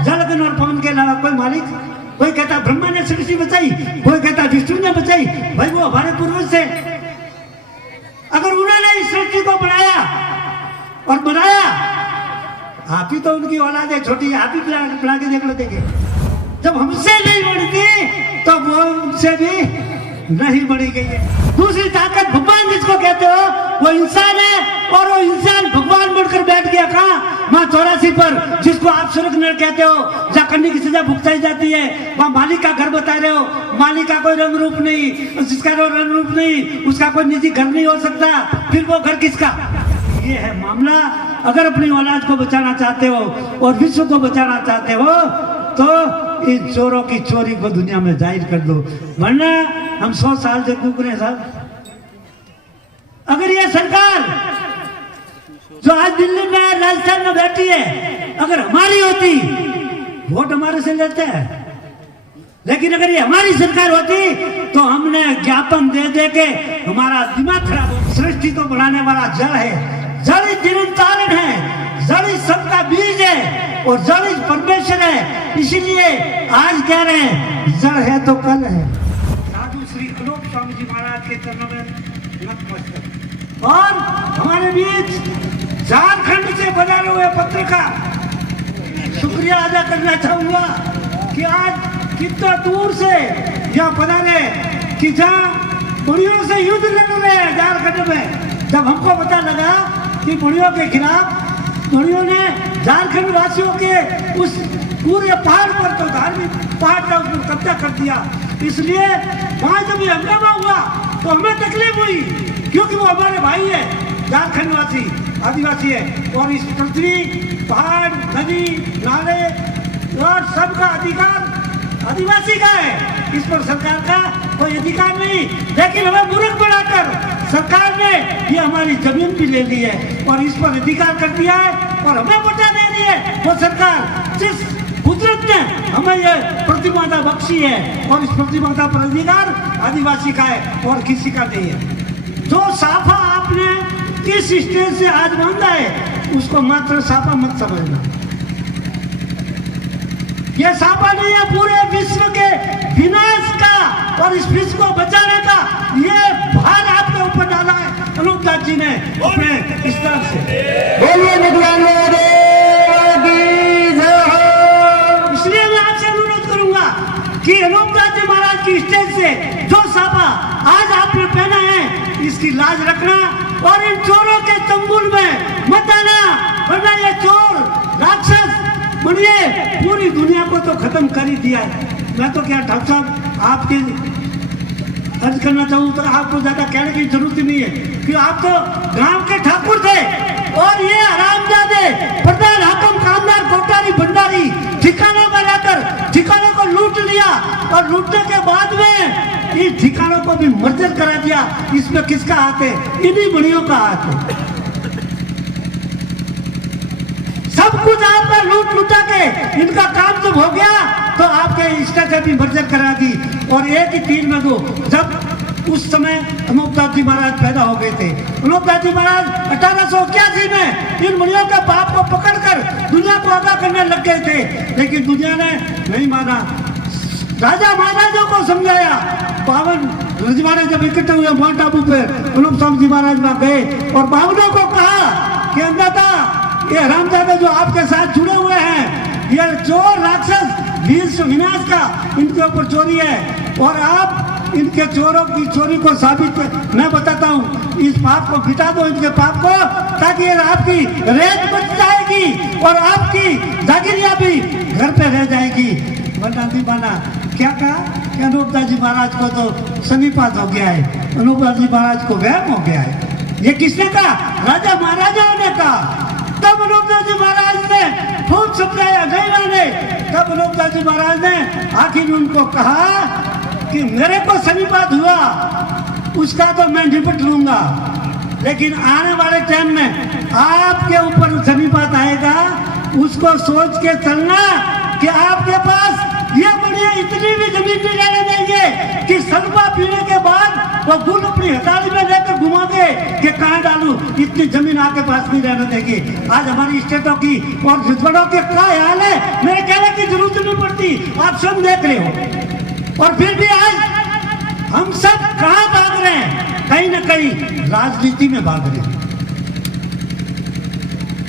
जल अग्नि और पवन के अलावा कोई मालिक? कोई कहता ब्रह्मा ने सृष्टि बचाई, कोई कहता विष्णु ने बचाई। भाई वो हमारे पूर्वज से, अगर उन्होंने इस सृष्टि को बनाया और बनाया, आप ही तो उनकी औलाद है छोटी, आप ही बना के देख लेते। जब हमसे नहीं बढ़ती तो वो उनसे भी नहीं बढ़ी गई है। दूसरी ताकत भगवान जिसको कहते हो वो इंसान है, और वो इंसान भगवान बढ़कर बैठ गया कहाँ? माँ 84 पर, जिसको आप सुरगनर कहते हो, जहाँ करने की सजा भुगताई जाती है। वहाँ मालिक का घर बता रहे हो, मालिक का कोई रंग रूप नहीं, जिसका रंग रूप नहीं उसका कोई निजी घर नहीं हो सकता, फिर वो घर किसका? ये है मामला। अगर अपनी औलाद को बचाना चाहते हो और विश्व को बचाना चाहते हो तो इन चोरों की चोरी को दुनिया में जाहिर कर दो, वरना हम 100 साल से कूक रहे साहब। अगर ये सरकार जो आज दिल्ली में राजस्थान में बैठी है, अगर हमारी होती, वोट हमारे से लेते हैं, लेकिन अगर ये हमारी सरकार होती तो हमने ज्ञापन दे दे के हमारा दिमाग खराब हो। सृष्टि को बढ़ाने वाला जड़ है, जड़ ही निरंतर है, जड़ ही सबका बीज है और जड़ ही परमेश्वर है। इसीलिए आज कह रहे हैं जड़ है तो कल है। साधु श्री अनूप स्वामी जी महाराज के चरणों में नतमस्तक। और हमारे बीच झारखंड से पधारे हुए पत्रकार, शुक्रिया अदा करना चाहूंगा कि आज कितना दूर से यहाँ पधारे, कि जहाँ बुढ़ियों से युद्ध लड़ रहे हैं झारखंड में। जब हमको पता लगा कि बुढ़ियों के खिलाफ बुढ़ियों ने झारखंड वासियों के उस पूरे पहाड़ पर, तो धार्मिक पहाड़ का उसमें कब्जा कर दिया, इसलिए वहाँ जब ये हंगामा हुआ तो हमें तकलीफ हुई, क्योंकि वो हमारे भाई है, झारखंड वासी आदिवासी है, और इस पृथ्वी, पहाड़, नदी, नाले और सबका अधिकार आदिवासी का है। इस पर सरकार का कोई अधिकार नहीं, लेकिन हमें मूर्ख बनाकर सरकार ने ये हमारी जमीन भी ले ली है और इस पर अधिकार कर दिया है और हमें वोटा दे दी है। वो सरकार जिस कुदरत ने हमें ये प्रतिमाता बख्शी है, और इस प्रतिमाता पर अधिकार आदिवासी का है और किसी का नहीं है। जो साफा आपने इस स्टेज से आज बांधा है, उसको मात्र साफा मत समझना। ये साफा नहीं है पूरे विश्व के विनाश का और इस विश्व को बचाने का, ये भार आपके ऊपर डाला है अनूप दास जी ने अपने स्तर से। इसलिए मैं आपसे अनुरोध करूंगा कि अनूप दास जी महाराज की स्टेज से जो साफा आज आपने पहना है, इसकी लाज रखना और इन चोरों के चंगुल में मत आना, वरना ये चोर राक्षस बुनिए पूरी दुनिया को तो खत्म कर ही दिया है। मैं तो क्या ठाकुर साहब आपके अर्ज करना चाहूँ तो आपको ज्यादा कहने की जरूरत नहीं है, कि आप तो गांव के ठाकुर थे और ये हरामजादे प्रधान हाकिम कामदार कोठारी भंडारी ठिकानों में रहकर ठिकानों को लूट लिया और लूटने के बाद में इन ठिकानों को भी मर्जर करा दिया। इसमें किसका हाथ है? इन्हीं बुढ़ियों का हाथ है। सब कुछ आपका लूट लुटा के इनका काम जब हो गया तो आपके इष्टा से भी मर्जर करा दी, और एक ही तीर में दो। जब उस समय अनूप दास जी महाराज पैदा हो गए थे, अनूप दास जी महाराज 1881 में इन मुनियों के बाप को पकड़कर दुनिया को आगाह करने लग गए थे, लेकिन दुनिया ने नहीं माना। राजा महाराजों को समझाया, 52 रजवाड़े जब इकट्ठे हुए माउंट आबू पे, अनूप स्वामी जी महाराज वहां गए और बावनों को कहा कि अंदाता ये हरामजादे जो आपके साथ जुड़े हुए हैं, ये चोर राक्षस विश्व विनाश का इनके ऊपर चोरी है, और आप इनके चोरों की चोरी को साबित मैं बताता हूँ, इस पाप को मिटा दो, इनके पाप को, ताकि आपकी रेत बच जाएगी और आपकी जागीरिया भी घर पे रह जाएगी। वरना नहीं माना। क्या कहा कि अनूप दास जी महाराज को तो समीपात हो गया है, अनूप दास जी महाराज को वहम हो गया है। ये किसने कहा? राजा महाराजाओं ने कहा। तब अनूप दास जी महाराज ने खूब समझाया गैया ने, तब अनूप दास जी महाराज ने आखिर उनको कहा कि मेरे को समीपात हुआ उसका तो मैं निपट लूंगा, लेकिन आने वाले टाइम में आपके ऊपर समीपात आएगा, उसको सोच के चलना कि आपके पास ये बढ़िया इतनी भी जमीन नहीं रहने देंगे कि सलपा पीने के बाद वो गुल अपनी हथाली में लेकर घुमाओगे कि कहाँ डालूं, इतनी जमीन आपके पास नहीं रहने देंगे। आज हमारी स्टेटों की और रिजवाड़ों के क्या हाल है, मेरे कहने राजनीति आप सब देख रहे हो। और फिर भी आज हम सब कहां भाग रहे हैं? कहीं ना कहीं राजनीति में भाग रहे हैं।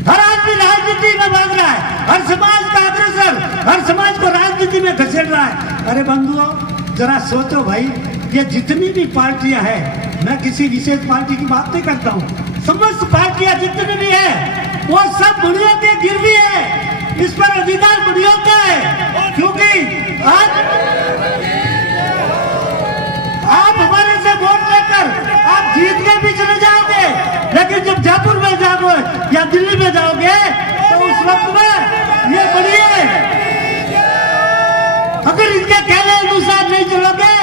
हर आदमी राजनीति में भाग रहा है, हर समाज का अग्रसर हर समाज को राजनीति में घसीट रहा है। अरे बंधुओं, जरा सोचो भाई, ये जितनी भी पार्टियां हैं, मैं किसी विशेष पार्टी की बात नहीं करता हूं, समस्त पार्टियां जितनी भी है वो सब बुढ़ियों के गिरवी है। इस पर अधिकार बुढ़ियों का है, क्योंकि आज आप हमारे से वोट लेकर आप जीत के भी चले जाओगे, लेकिन जब जयपुर में जाओगे या दिल्ली में जाओगे तो उस वक्त में ये बढ़िए, अगर इनके कहने अनुसार नहीं चलोगे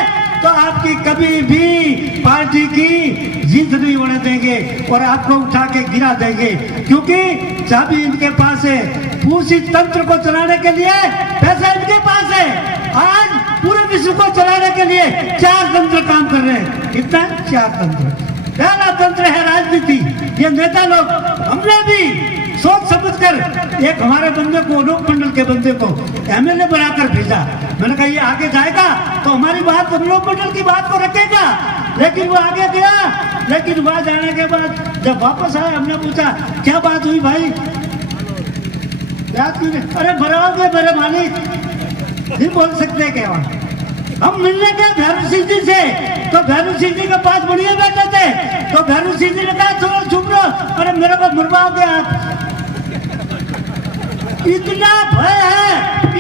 तो आपकी कभी भी पार्टी की जीत नहीं होने देंगे और आपको उठा के गिरा देंगे, क्योंकि चाबी इनके पास है। पूरी तंत्र को चलाने के लिए पैसा इनके पास है। आज पूरे विश्व को चलाने के लिए 4 तंत्र काम कर रहे हैं। कितना? 4 तंत्र। पहला तंत्र है राजनीति। ये नेता लोग, हमने भी सोच समझकर एक हमारे बंदे को, अनूप मंडल के बंदे को एमएलए बनाकर भेजा। मैंने कहा ये आगे जाएगा तो हमारी बात, अनूप मंडल की बात को रखेगा। लेकिन वो आगे गया, लेकिन वहां जाने के बाद जब वापस आया, हमने पूछा क्या बात हुई भाई? अरे भराओगे मेरे मालिक, नहीं बोल सकते क्या? हम मिलने गए भैरू सिंह जी से, तो भैरू सिंह जी के पास बढ़िया बैठे थे, तो भैरू सिंह जी ने कहा चलो चुप रहो, अरे मेरे को मरवाओगे आप। इतना भय है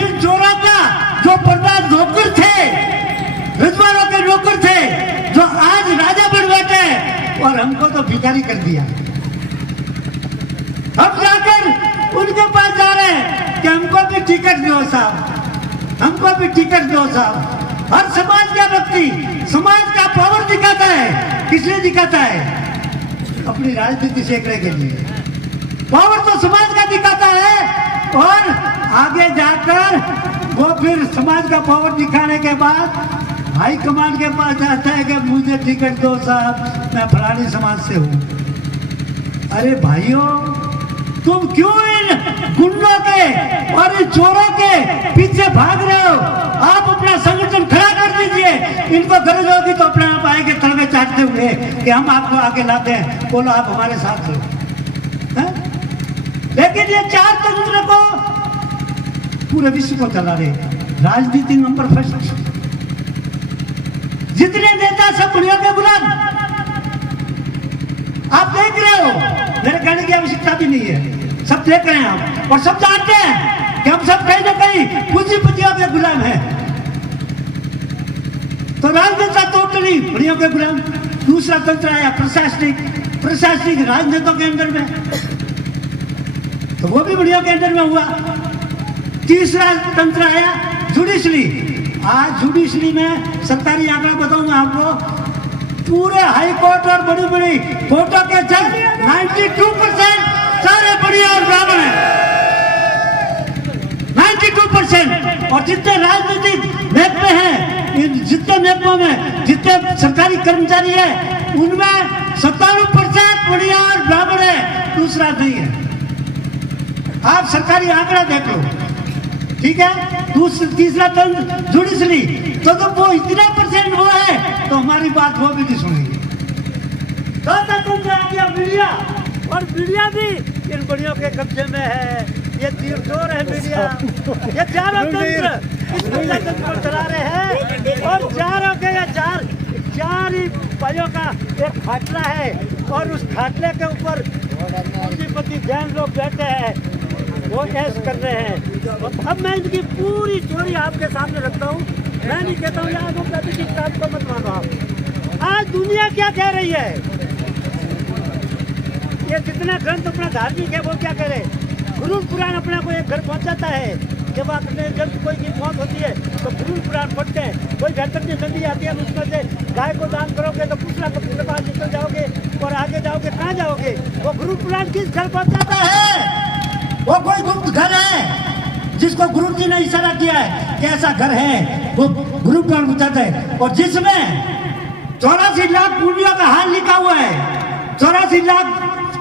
इन चोरों का, जो प्रधान नौकर थे, रजवाड़ों के नौकर थे, जो आज राजा बन बैठे और हमको तो भिखारी कर दिया। हम जाकर उनके पास जा रहे हैं कि हमको भी टिकट दो साहब, हमको भी टिकट दो साहब। हर समाज का व्यक्ति समाज का पावर दिखाता है। किस लिए दिखाता है? अपनी राजनीति सेकने के लिए। पावर तो समाज का दिखाता है और आगे जाकर वो फिर समाज का पावर दिखाने के बाद हाई कमान के पास जाता है कि मुझे टिकट दो साहब, मैं फलानी समाज से हूँ। अरे भाइयों, तुम क्यों इन गुंडों के और इन चोरों के पीछे भाग रहे हो? आप अपना संगठन खड़ा कर दीजिए। इनको गरज होगी तो अपने आप आएंगे तलवे चाटते हुए कि हम आपको आगे लाते हैं, बोलो आप हमारे साथ हो। लेकिन ये 4 तंत्र को पूरे विश्व को चला रहे। राजनीति नंबर फर्स्ट। जितने नेता सब बुढ़ियों के गुलाम, आप देख रहे हो, मेरे कहने की आवश्यकता भी नहीं है, सब देख रहे हैं आप, और सब जानते हैं कि हम सब कहीं ना कहीं पूंजीपतियों के गुलाम हैं। तो राजनेता टोटली बुढ़ियों के गुलाम। दूसरा तंत्र आया प्रशासनिक राजनेताओं के अंदर में, तो वो भी बुढ़ियों के अंदर में हुआ। तीसरा तंत्र आया जुडिशरी। आज जुडिशरी में सरकारी आंकड़ा बताऊंगा आपको, पूरे हाई कोर्ट और बड़ी बड़ी कोर्टों के जज 92% सारे बढ़िया और ब्राह्मण हैं। 92%। और जितने राजनीतिक महकमे हैं, जितने महकमों में जितने सरकारी कर्मचारी है, उनमें 97% बढ़िया और ब्राह्मण है, दूसरा नहीं है। आप सरकारी आंकड़ा देख लो, ठीक है। तीसरा तंत्र जुडिशरी, तो वो इतना परसेंट वो है तो हमारी बात वो भी नहीं सुनेंगे। चौथा तंत्र आ गया मीडिया, और मीडिया भी इन बढ़ियों के कब्जे में है। ये तीर चोर है मीडिया। ये चारों तंत्र इस तंत्र को चला रहे हैं, और चारों के ये चार ही भाइयों का एक खाटला है, और उस खाटले के ऊपर पूंजीपति जैन लोग बैठे हैं, वो ऐश कर रहे हैं। अब मैं इनकी पूरी चोरी आपके सामने रखता हूँ। मैं नहीं कहता हूँ यार वो कहते कि किताब को मत मानो आप। आज दुनिया क्या कह रही है? ये जितना ग्रंथ अपना धार्मिक है वो क्या कह रहे? गुरु पुराण अपने को एक घर पहुँचाता है। जब कोई की मौत होती है तो गुरु पुराण पढ़ते हैं। कोई घटनी नदी आती है, उसमें से गाय को दान करोगे तो पूछना कभी के पास निकल जाओगे और आगे जाओगे, कहाँ जाओगे? वो गुरु पुराण किस घर पहुँचाता है? वो कोई गुप्त घर है जिसको गुरु जी ने इशारा किया है कि ऐसा घर है, वो गुरु पुराण बताता है। और जिसमें 84 लाख कुंडियों का हाल लिखा हुआ है, 84 लाख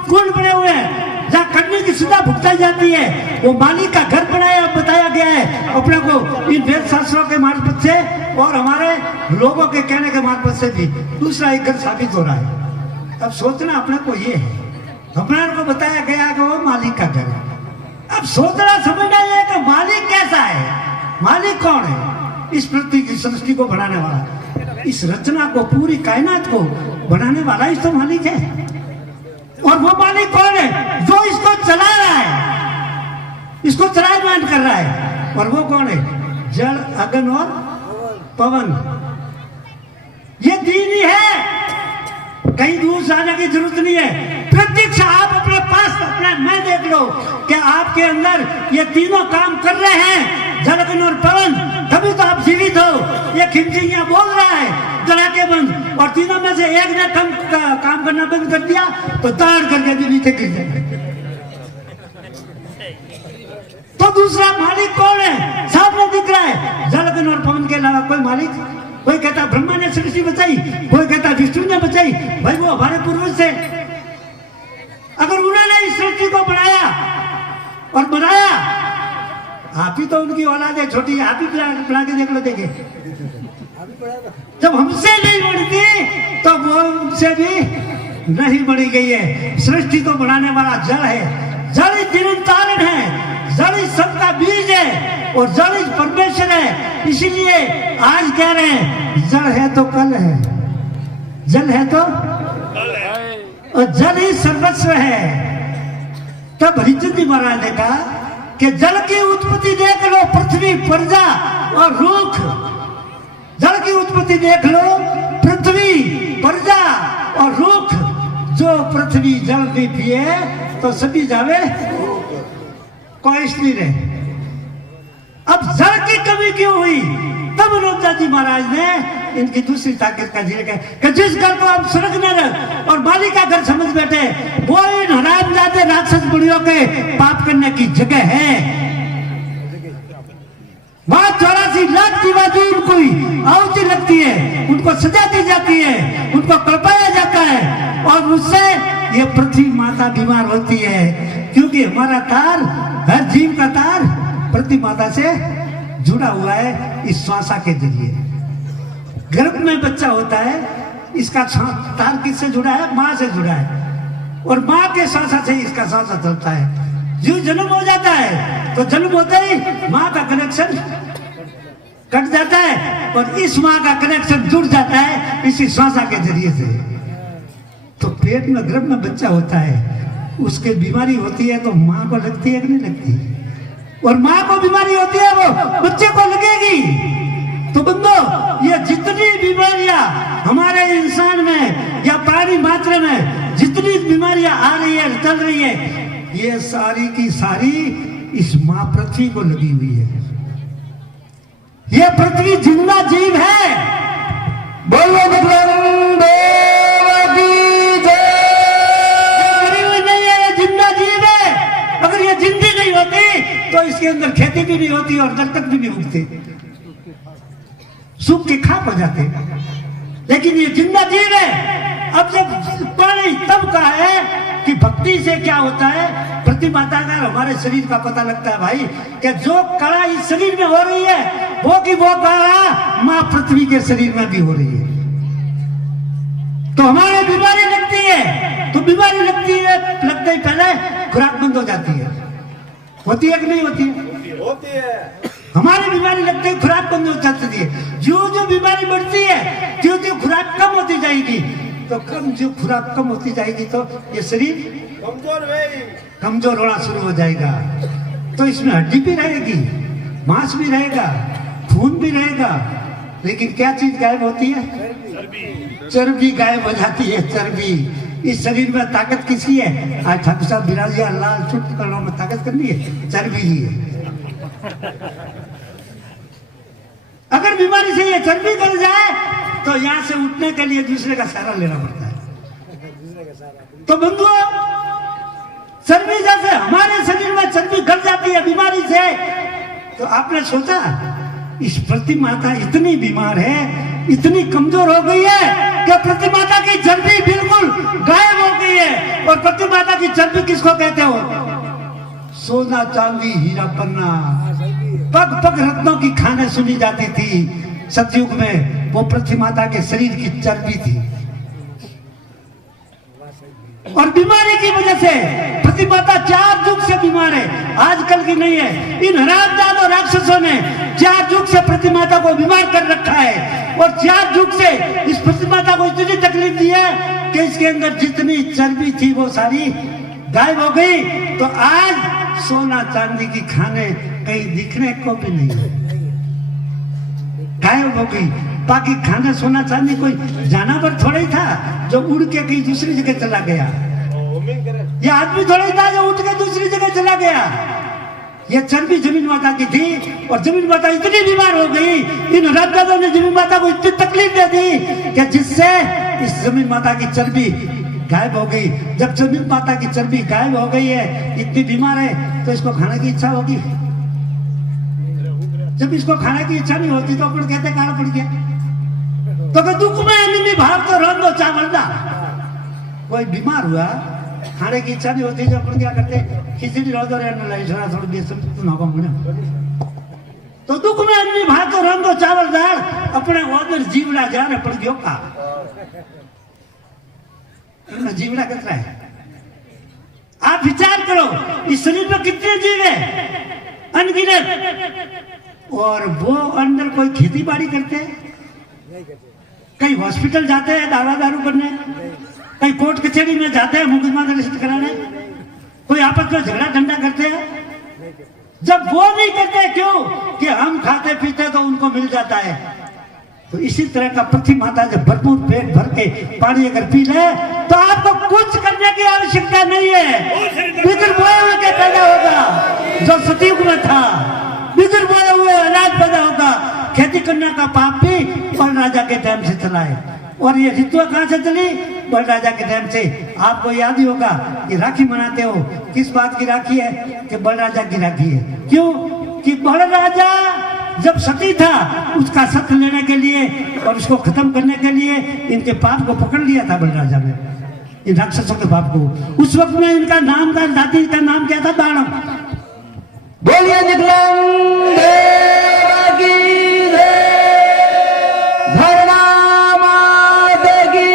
कुंड बने हुए हैं, जहाँ करने की सजा भुगताई जाती है, वो मालिक का घर बनाया बताया गया है अपने को इन वेद शास्त्रों के मार्फत से और हमारे लोगों के कहने के मार्फत से भी दूसरा एक घर साबित हो रहा है। अब सोचना अपने को ये है, अपने को बताया गया कि वो मालिक का घर है। अब सोचना समझना ये है कि मालिक कैसा है, मालिक कौन है? इस पृथ्वी की सृष्टि को बनाने वाला, इस रचना को, पूरी कायनात को बनाने वाला ही तो मालिक है। और वो मालिक कौन है? जो इसको चला रहा है, इसको चलायमान कर रहा है। और वो कौन है? जल, अग्नि और पवन। ये तीन ही है, कहीं दूर जाने की जरूरत नहीं है। प्रत्यक्ष आप अपने पास अपना मैं देख लो कि आपके अंदर ये तीनों काम कर रहे हैं, जल, अग्नि और पवन, तभी तो आप जीवित हो। ये खिमचिंगियां बोल रहा है धड़ाके बंद, और तीनों में से एक ने काम करना बंद कर दिया तो दाड़ करके भी नीचे गिर जाए। तो दूसरा मालिक कौन है? सामने दिख रहा है। जल, अग्नि और पवन के अलावा कोई मालिक? कोई कहता ब्रह्मा ने सृष्टि बचाई, कोई कहता विष्णु ने बचाई। भाई वो हमारे पूर्वज थे। अगर उन्होंने इस सृष्टि को बनाया और बनाया, आप ही तो उनकी औलाद है छोटी, आप ही बना के देख लो, देखे जब हमसे नहीं बढ़ती तो वो उनसे भी नहीं बढ़ी गई है। सृष्टि को बनाने वाला जल है, जल ही निरंतर है, जल ही सबका बीज है और जल ही परमेश्वर है। इसीलिए आज कह रहे हैं जल है तो कल है, जल है तो और जल ही सर्वस्व है। तब हरिचंद जी महाराज ने कहा कि जल की उत्पत्ति देख लो, पृथ्वी, प्रजा और रुख। जल की उत्पत्ति देख लो, पृथ्वी, प्रजा और रुख। जो पृथ्वी जल नहीं पिए तो सभी जावे कोई नहीं रहे। अब जल की कमी क्यों हुई? तब लोकनाथ जी महाराज ने इनकी दूसरी ताकत का जिक्र कि जिस घर को हम स्वर्ग नरक और मालिक का घर समझ बैठे, वो इन हरामजादे राक्षस बुढ़ियों के पाप करने की जगह है। वहां 84 लाख दीवादी उनको आहुति लगती है, उनको सजा दी जाती है, उनको कल्पाया जाता है। और मुझसे ये पृथ्वी माता बीमार होती है, क्योंकि हमारा तार, हर जीव का तार पृथ्वी माता से जुड़ा हुआ है इस श्वासा के जरिए। गर्भ में बच्चा होता है, इसका तार किससे जुड़ा है? माँ से जुड़ा है, और माँ के श्वासा से इसका श्वासा चलता है। जो जन्म हो जाता है तो जन्म होते ही माँ का कनेक्शन कट जाता है और इस माँ का कनेक्शन जुड़ जाता है इसी श्वासा के जरिए से। तो पेट में, गर्भ में बच्चा होता है, उसके बीमारी होती है तो माँ को लगती है कि नहीं लगती? और माँ को बीमारी होती है वो बच्चे को लगेगी। तो बंदो, ये जितनी बीमारियां हमारे इंसान में या प्राणी मात्र में जितनी बीमारियां आ रही है, चल रही है, ये सारी की सारी इस माँ पृथ्वी को लगी हुई है। ये पृथ्वी जिंदा जीव है। बोलो नहीं है, ये जिंदा जीव है। अगर ये जिंदी नहीं होती तो इसके अंदर खेती भी नहीं होती और दरख्त भी नहीं उगते, सूख के खाक हो जाते। लेकिन ये जिंदा जीव है। अब जब पानी तब का है कि भक्ति से क्या होता है, पृथ्वी माता का हमारे शरीर का पता लगता है भाई, कि जो कला इस शरीर में हो रही है वो की वो कला माँ पृथ्वी के शरीर में भी हो रही है। तो हमारे बीमारी लगती है, तो बीमारी लगती है, लगते ही पहले खुराक बंद हो जाती है। होती है कि नहीं होती है? होती है। हमारी बीमारी लगते ही खुराक बंद हो जाती है। जो बीमारी बढ़ती है, जो खुराक कम होती जाएगी, तो जो खुराक कम होती जाएगी तो ये शरीर कमजोर होना शुरू हो जाएगा। तो इसमें हड्डी भी रहेगी, मांस भी रहेगा, खून भी रहेगा, लेकिन क्या चीज गायब होती है? चर्बी गायब हो जाती है। चर्बी। इस शरीर में ताकत किसकी है? आज ठाकुर साहब बिराजिया लाल चुट करों में ताकत करनी है, चर्बी ही है। अगर बीमारी से ये चर्बी गल जाए तो यहाँ से उठने के लिए दूसरे का सहारा लेना पड़ता है। तो बंधुओं, चर्बी जैसे हमारे शरीर में चर्बी गल जाती है बीमारी से, तो आपने सोचा इस पृथ्वी माता इतनी बीमार है, इतनी कमजोर हो गई है कि प्रतिमाता की चर्बी बिल्कुल गायब हो गई है। और प्रतिमाता की चर्बी किसको कहते हो? सोना चांदी हीरा पन्ना, पग पग रत्नों की खाने सुनी जाती थी सतयुग में, वो प्रतिमाता के शरीर की चर्बी थी। और बीमारी की वजह से प्रतिमाता 4 युग से बीमार है, आजकल की नहीं है। इन हरामजाद और राक्षसों ने 4 युग से प्रतिमाता को बीमार कर रखा है और 4 युग से इस प्रतिमाता को इतनी तकलीफ दी है कि इसके अंदर जितनी चर्बी थी वो सारी गायब हो गई। तो आज सोना चांदी की खाने कहीं दिखने को भी नहीं है, गायब हो गई। बाकी खाना सोना चांदी कोई जानवर थोड़ा ही था जो उड़ के कहीं दूसरी जगह चला गया, ये आदमी थोड़ा ही था जो उठ के दूसरी जगह चला गया। ये चर्बी जमीन माता की थी और जमीन माता इतनी बीमार हो गई, इन राजदादों ने जमीन माता को इतनी तकलीफ दे दी कि जिससे इस जमीन माता की चर्बी गायब हो गई। जब जमीन माता की चर्बी गायब हो गई है, इतनी बीमार है, तो इसको खाने की इच्छा होगी। जब इसको खाने की इच्छा नहीं होती तो अपन कहते काला पड़ गया। तो दुख में नहीं भाग तो रंग दो चावल दा। कोई बीमार हुआ, खाने की इच्छा नहीं होती, तो अपन क्या करते, खिचड़ी रो दो थोड़ी बेसन तो दुख में नहीं भाग तो रंग दो चावल दाल, अपने ओदर जीवड़ा जा रहे पड़ गयो का जीवड़ा कितना है। आप विचार करो, इस शरीर में कितने जीव है, अनगिनत। और वो अंदर कोई खेती बाड़ी करते हैं, कहीं हॉस्पिटल जाते हैं दवा दारू करने, कहीं कोर्ट कचहरी में जाते हैं मुकदमा दर्ज कराने, कोई आपस में झगड़ा ठंडा करते हैं। जब वो नहीं करते, क्यों? कि हम खाते पीते तो उनको मिल जाता है। तो इसी तरह का पृथ्वी माता जब भरपूर पेट भर के पानी अगर पी ले तो आपको कुछ करने की आवश्यकता नहीं है। बिगर बोए हुए के पैदा होगा जो सतयुग में था, बिगर बोए हुए अनाज पैदा होगा। खेती करने का पाप भी बल राजा के टाइम से चला है। और ये ऋतुआ कहां से चली? बल राजा के टाइम से। आपको याद ही होगा कि राखी मनाते हो, किस बात की राखी है? कि बल राजा की राखी है। क्यों? कि बल राजा जब सती था, उसका सत्य लेने के लिए और उसको खत्म करने के लिए इनके पाप को पकड़ लिया था बल राजा ने, इन राक्षसों के पाप को। उस वक्त में इनका नाम का जाति का नाम क्या था? दानव। बोलिए दिग्लम देवा की धरणा माता की।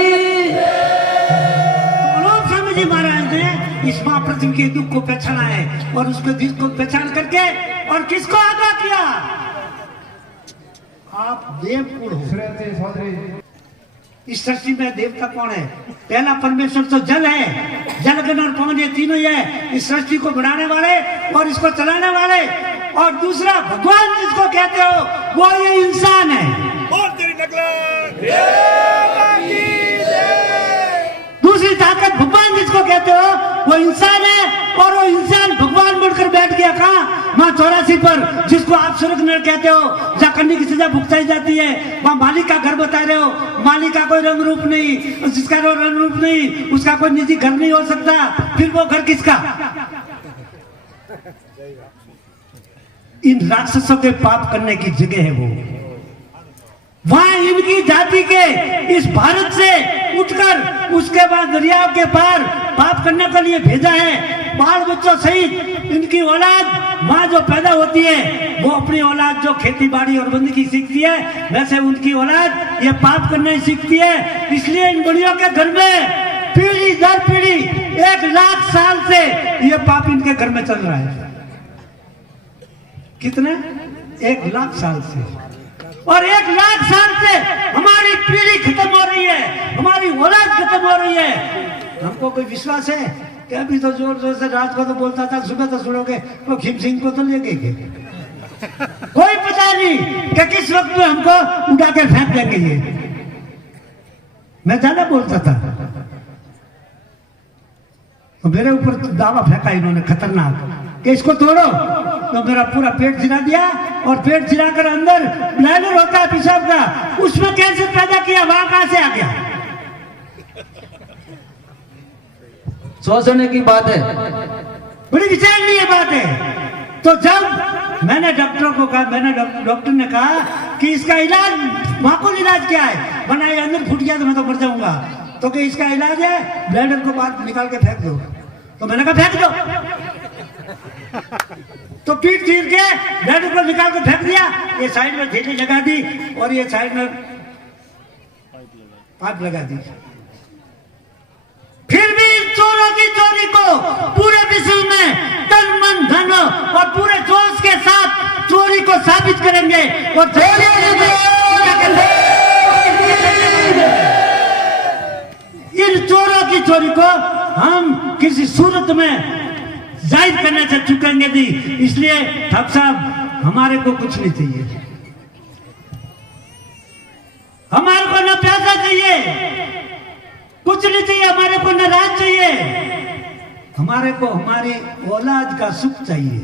स्वामी जी महाराज ने इस मां पृथ्वी के दुख को पहचाना है और उसको दुख को पहचान करके और किसको आगाह किया? आप देवकुल हो। इस सृष्टि में देवता कौन है? पहला परमेश्वर तो जल है, जल गण और पवन ये तीनों ही है इस सृष्टि को बनाने वाले और इसको चलाने वाले। और दूसरा भगवान जिसको कहते हो वो ये इंसान है। दूसरी ताकत भगवान जिसको कहते हो वो इंसान है और वो इंसान भगवान बनकर बैठ गया कहाँ? माँ 84 पर, जिसको आप स्वर्ग नरक कहते हो, जहाँ करने की सजा भुगताई जाती है। वहाँ मालिक का घर बता रहे हो, मालिक का कोई रंग रूप नहीं, जिसका रंग रूप नहीं उसका कोई निजी घर नहीं हो सकता। फिर वो घर किसका? इन राक्षसों के पाप करने की जगह है वो। वहां इनकी जाति के इस भारत से उठकर उसके बाद दरिया के पार पाप करने के लिए भेजा है। बाल बच्चों सहित इनकी औलाद माँ जो पैदा होती है वो अपनी औलाद जो खेती बाड़ी और बंदगी सीखती है, वैसे उनकी औलाद ये पाप करने सीखती है। इसलिए इन बुढ़ियों के घर में पीढ़ी दर पीढ़ी 1 लाख साल से ये पाप इनके घर में चल रहा है। कितने? 1 लाख साल से। और 1 लाख साल से हमारी पीढ़ी खत्म हो रही है, हमारी औलाद खत्म हो रही है। हमको कोई विश्वास है कि अभी तो जोर जोर से रात को तो बोलता था, सुबह तो सुनोगे तो खिम सिंह को तो ले गए। कोई पता नहीं कि किस वक्त में हमको उठा कर फेंक देंगे। ये मैं ज्यादा बोलता था तो मेरे ऊपर दावा फेंका इन्होंने खतरनाक कि इसको तोड़ो, तो मेरा पूरा पेट जिला दिया। और पेट जिलाकर अंदर ब्लैडर होता है पेशाब का, उसमें कैंसर पैदा किया। वहां कहां से आ गया? सोचने की बात है, बड़ी विचारणीय बात है। तो जब मैंने डॉक्टर को कहा, मैंने डॉक्टर ने कहा कि इसका इलाज, माकूल इलाज क्या है? वरना ये अंदर फूट गया तो मैं तो मर जाऊंगा। तो कि इसका इलाज है ब्लेडर को बाहर निकाल के फेंक दो। तो मैंने कहा फेंक दो। तो पीट चीर के ब्लेडर को निकाल के फेंक दिया। ये साइड में झेली लगा दी और ये साइड में पाइप लगा दी। फिर भी चोरों की चोरी को पूरे विश्व में तन मन धन और पूरे जोश के साथ चोरी को साबित करेंगे और इन चोरों की चोरी को हम किसी सूरत में जाहिर करने से चुकेंगे नहीं। इसलिए ठग साहब हमारे को कुछ नहीं चाहिए, हमारे को न पैसा चाहिए, कुछ नहीं चाहिए, हमारे को न राज चाहिए, हमारे को हमारी औलाद का सुख चाहिए।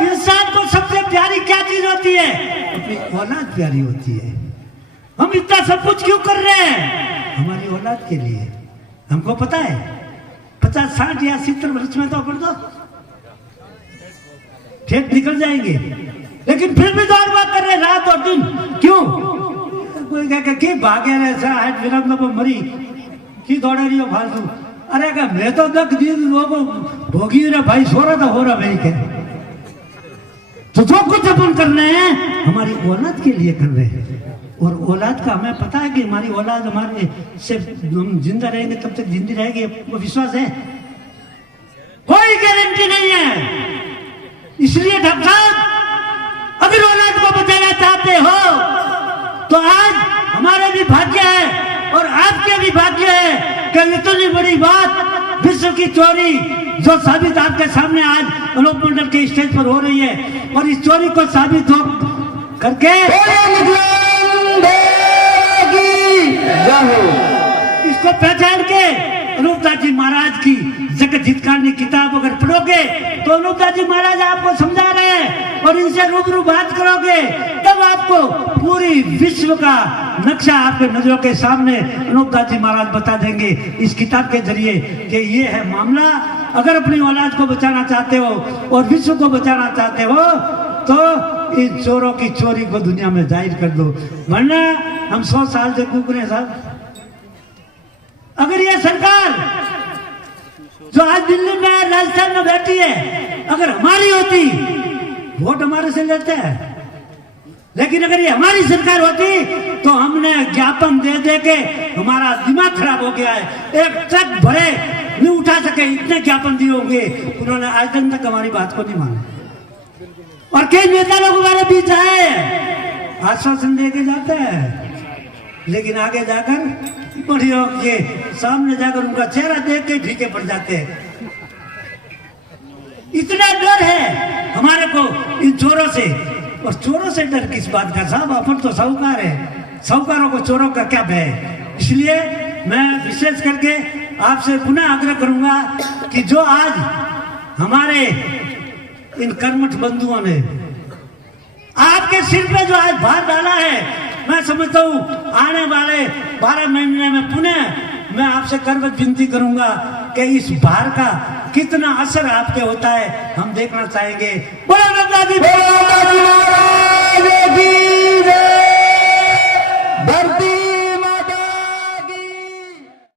इंसान को सबसे प्यारी क्या चीज होती है? अपनी औलाद प्यारी होती है। हम इतना सब कुछ क्यों कर रहे हैं? हमारी औलाद के लिए। हमको पता है 50, 60 या 70 वर्ष में तो अपन तो ठेठ निकल जाएंगे, लेकिन फिर भी दौड़ भाग कर रहे रात और दिन। क्यों? कोई कह के भागे ऐसा है विलंब को मरी की दौड़ रही हो फालतू। अरे क्या मैं तो दक दिन भोगी रहा भाई, सो रहा था हो रहा भाई के। तो जो कुछ अपन कर रहे हैं हमारी औलाद के लिए कर रहे हैं। और औलाद का हमें पता है कि हमारी औलाद हमारे से हम जिंदा रहेंगे तब तक जिंदी रहेगी, वो विश्वास है। कोई गारंटी नहीं है। इसलिए डॉक्टर साहब अगर औलाद को बचाना चाहते हो तो आज हमारे भी भाग्य है और आपके भी भाग्य है कि इतनी बड़ी बात विश्व की चोरी जो साबित आपके सामने आज अनूप मंडल के स्टेज पर हो रही है, और इस चोरी को साबित हो करके इसको पहचान के अनूपदास जी महाराज की जगत हितकारिणी किताब अगर पढ़ोगे तो अनूपदास जी महाराज आपको समझा रहे हैं और इनसे रूबरू बात करोगे तब आपको पूरी विश्व का नक्शा आपके नजरों के सामने अनूपदास जी महाराज बता देंगे इस किताब के जरिए कि ये है मामला। अगर अपनी औलाद को बचाना चाहते हो और विश्व को बचाना चाहते हो तो इन चोरों की चोरी को दुनिया में जाहिर कर दो, वरना हम 100 साल से कूक रहे साहब। अगर ये सरकार जो आज दिल्ली में राजस्थान में बैठी है अगर हमारी होती, वोट हमारे से लेते हैं, लेकिन अगर ये हमारी सरकार होती तो हमने ज्ञापन दे दे के हमारा दिमाग खराब हो गया है। एक ट्रक भरे नहीं उठा सके, इतने ज्ञापन दिए होंगे। उन्होंने आज तक हमारी बात को नहीं माना और कई नेता लोग हमारे बीच आए आश्वासन दे के जाते हैं, लेकिन आगे जाकर बढ़िया ये सामने जाकर उनका चेहरा देख के ढीके पड़ जाते हैं। इतना डर है हमारे को इन चोरों से। और चोरों से डर किस बात का साहब? अपन तो साहूकार है, साहूकारों को चोरों का क्या भय? इसलिए मैं विशेष करके आपसे पुनः आग्रह करूंगा कि जो आज हमारे इन कर्मठ बंधुओं ने आपके सिर पे जो आज भार डाला है, मैं समझता हूँ आने वाले 12 महीने में पुनः मैं आपसे करवत विनती करूंगा कि इस भार का कितना असर आपके होता है हम देखना चाहेंगे। बोलो नंदा जी, धरती